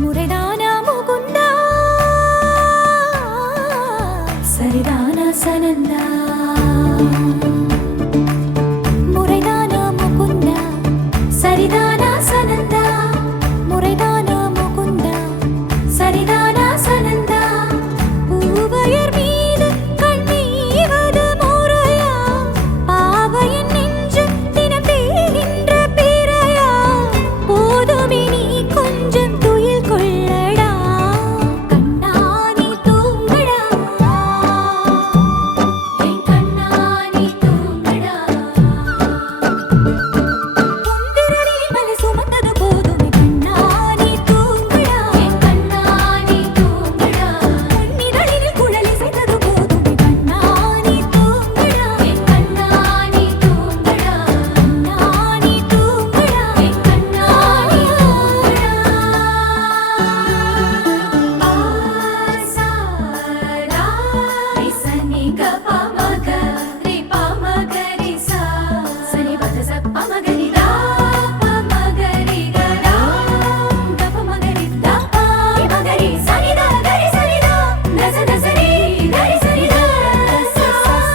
முறைதானா முகுந்தா சரிதானா சனந்தா முறைதானா முகுந்தா சரிதானா சனந்தா முறைதானா முகுந்தா சரிதானா சனந்தா பூவையர் மீது கண்ணீவது முறையா பாவையின் நெஞ்சு தினம் தேகின்ற பிறையா போதுமே நீ கொஞ்சம் துயில் கொள்ளடா கண்ணானி தூங்கடா என் கண்ணானி தூங்கடா உந்திரனே மலை சுமந்தது போதுமே கண்ணானி தூங்கடா என் கண்ணானி தூங்கடா உன்னிதழில் குழலி செய்தது போதுமே கண்ணானி தூங்கடா என் கண்ணானி தூங்கடா கண்ணானி தூங்கடா என் கண்ணானி ஆசாரா ரிசனி கபமக ரிபமகரி சா சனி பதச பமகரி தா பமகரி கரா கபமகரி தா பமகரி சனி தா கரி சனி தா நச நசரி கரி சனி தா ச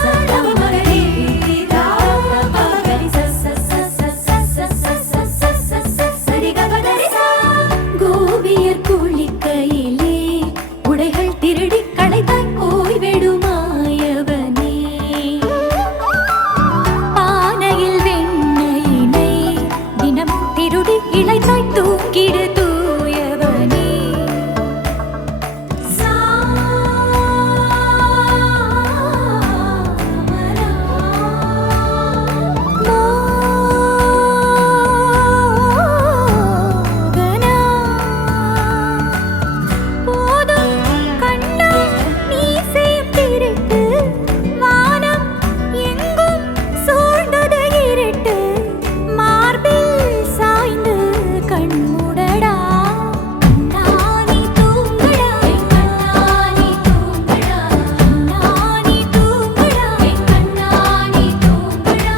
ச பமகரி தா பமகரி ச ச ச ச ச ச ச சரி கபதரி சா கோபியர் குளிக்கையிலே உடைகள் திருடி களைத்தாய் போய்விடுமாயவனே பானையில் வெண்ணையினை தினமும் திருடி இளைத்தாய் தூக்கிடு தூயவனே போதும் கண்ணா நீ செய்யும் திருட்டு வானம் எங்கும் சூழ்ந்தது இருட்டு மார்பில் சாய்ந்து கண்மூடடா கண்ணானி தூங்கடா என் கண்ணானி தூங்கடா கண்ணானி தூங்கடா என் கண்ணானி தூங்கடா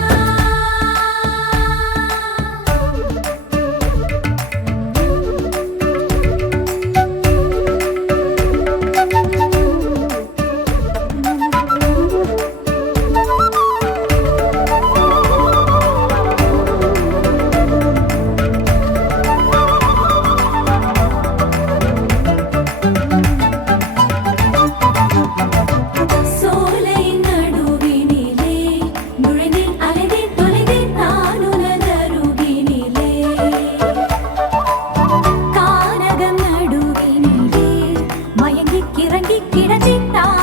சோலையின் நடுவினிலே நுழைந்தேன் அலைந்தேன் தொலைந்தேன் நான் உனதருகினிலே கானகம் நடுவினிலே மயங்கி கிறங்கி கிடந்தேன் நான்